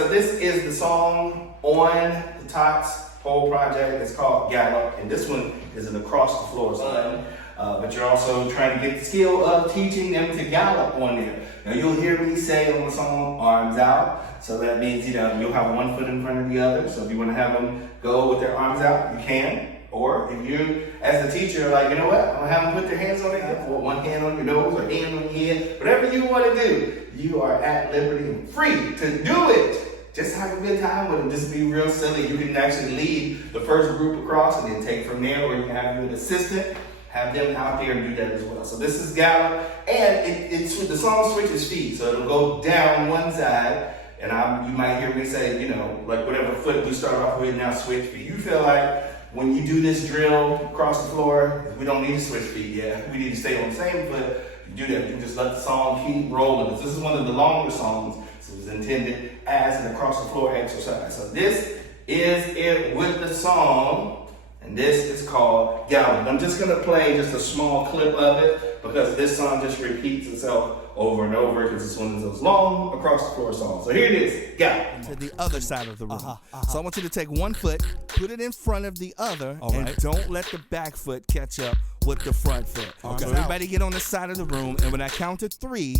so this is the song on the Tots whole project. It's called Gallop, and this one is an across the floor song. But you're also trying to get the skill of teaching them to gallop on there. Now you'll hear me say on the song, arms out. So that means, you'll have one foot in front of the other. So if you want to have them go with their arms out, you can. Or if you, as a teacher, are like, you know what, I'm gonna have them put their hands on their hip, or one hand on your nose, or hand on your head, whatever you want to do, you are at liberty and free to do it. Just have a good time with them. Just be real silly. You can actually lead the first group across and then take from there, or you can have an assistant, have them out there and do that as well. So this is Gallop, and the song switches feet, so it'll go down one side, and you might hear me say, like whatever foot we start off with, now switch feet. You feel like when you do this drill across the floor, we don't need to switch feet yet. We need to stay on the same foot. You do that, you just let the song keep rolling. This is one of the longer songs, so it was intended as an across the floor exercise. So this is it with the song, and this is called Gallop. I'm just gonna play just a small clip of it because this song just repeats itself over and over because it's one of those long across the floor songs. So here it is, Gallop. To the other side of the room. So I want you to take one foot, put it in front of the other, and don't let the back foot catch up with the front foot. So everybody get on the side of the room, and when I count to 3,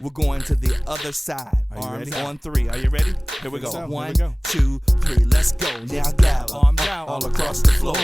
we're going to the other side. Arms on 3. Are you ready? Here we go. 1, 2, 3. Let's go. Now gallop. Arms out all across the floor.